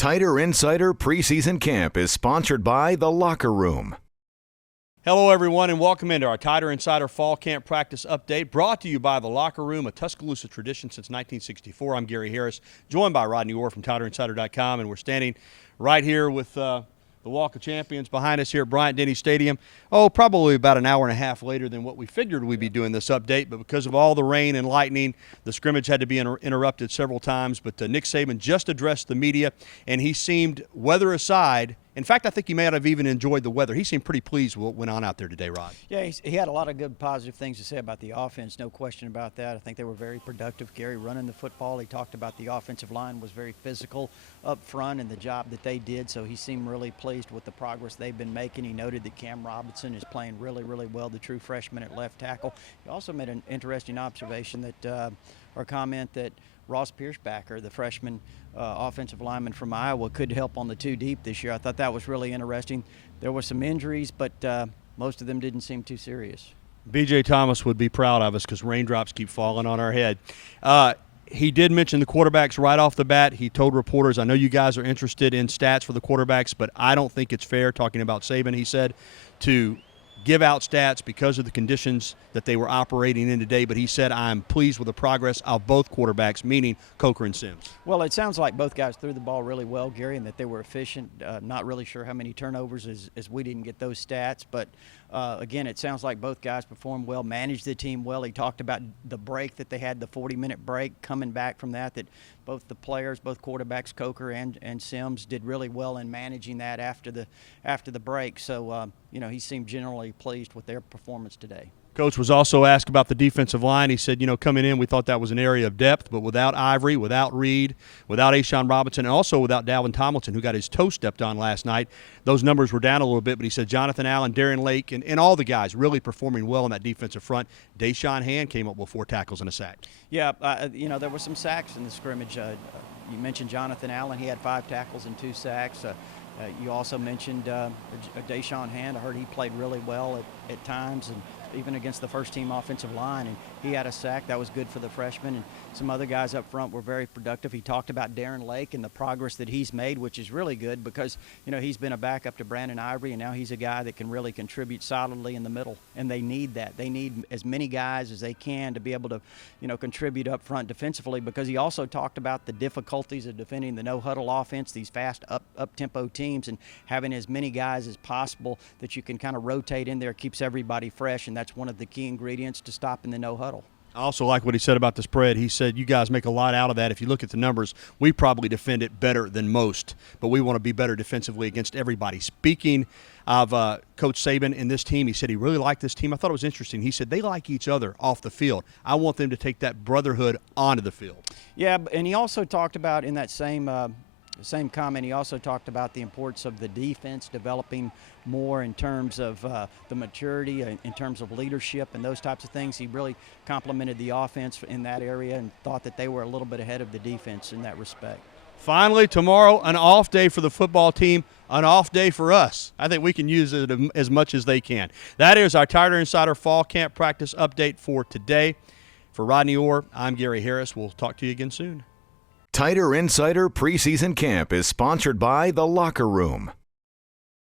Tighter Insider Preseason Camp is sponsored by The Locker Room. Hello, everyone, and welcome into our Tighter Insider Fall Camp Practice Update, brought to you by The Locker Room, a Tuscaloosa tradition since 1964. I'm Gary Harris, joined by Rodney Orr from TighterInsider.com, and we're standing right here with the Walk of Champions behind us here at Bryant-Denny Stadium. Probably about an hour and a half later than what we figured we'd be doing this update, but because of all the rain and lightning, the scrimmage had to be interrupted several times. But Nick Saban just addressed the media, and he seemed, weather aside, in fact, I think he may have even enjoyed the weather. He seemed pretty pleased with what went on out there today, Rod. Yeah, he had a lot of good positive things to say about the offense, no question about that. I think they were very productive. Gary running the football. He talked about the offensive line was very physical up front and the job that they did, so he seemed really pleased with the progress they've been making. He noted that Cam Robinson is playing really, really well, the true freshman at left tackle. He also made an interesting observation that, or comment that Ross Pierschbacher, the freshman offensive lineman from Iowa, could help on the two deep this year. I thought that was really interesting. There were some injuries, but most of them didn't seem too serious. B.J. Thomas would be proud of us because raindrops keep falling on our head. He did mention the quarterbacks right off the bat. He told reporters, I know you guys are interested in stats for the quarterbacks, but I don't think it's fair, talking about Saban, he said, to give out stats because of the conditions that they were operating in today. But he said, I'm pleased with the progress of both quarterbacks, meaning Coker and Sims. Well, it sounds like both guys threw the ball really well, Gary, and that they were efficient. Not really sure how many turnovers as we didn't get those stats. But, again, it sounds like both guys performed well, managed the team well. He talked about the break that they had, the 40-minute break, coming back from that both the players, both quarterbacks, Coker and Sims, did really well in managing that after the break. So, he seemed generally pleased with their performance today. Coach was also asked about the defensive line. He said, coming in, we thought that was an area of depth, but without Ivory, without Reed, without A'Shawn Robinson, and also without Dalvin Tomlinson, who got his toe stepped on last night, those numbers were down a little bit. But he said Jonathan Allen, Darren Lake, and all the guys really performing well in that defensive front. Deshaun Hand came up with 4 tackles and a sack. Yeah, there were some sacks in the scrimmage. You mentioned Jonathan Allen. He had 5 tackles and 2 sacks. You also mentioned Deshaun Hand. I heard he played really well at times, and even against the first-team offensive line, and he had a sack. That was good for the freshman, and some other guys up front were very productive. He talked about Darren Lake and the progress that he's made, which is really good because, he's been a backup to Brandon Ivory, and now he's a guy that can really contribute solidly in the middle, and they need that. They need as many guys as they can to be able to, contribute up front defensively, because he also talked about the difficulties of defending the no-huddle offense, these fast up-tempo teams, and having as many guys as possible that you can kind of rotate in there keeps everybody fresh, and that's one of the key ingredients to stopping the no-huddle. I also like what he said about the spread. He said, you guys make a lot out of that. If you look at the numbers, we probably defend it better than most, but we want to be better defensively against everybody. Speaking of Coach Saban and this team, he said he really liked this team. I thought it was interesting. He said they like each other off the field. I want them to take that brotherhood onto the field. Yeah, and he also talked about in that same comment, he also talked about the importance of the defense developing more in terms of the maturity, in terms of leadership and those types of things. He really complimented the offense in that area and thought that they were a little bit ahead of the defense in that respect. Finally, tomorrow, an off day for the football team, an off day for us. I think we can use it as much as they can. That is our Tighter Insider Fall Camp Practice Update for today. For Rodney Orr, I'm Gary Harris. We'll talk to you again soon. Tighter Insider Preseason Camp is sponsored by The Locker Room.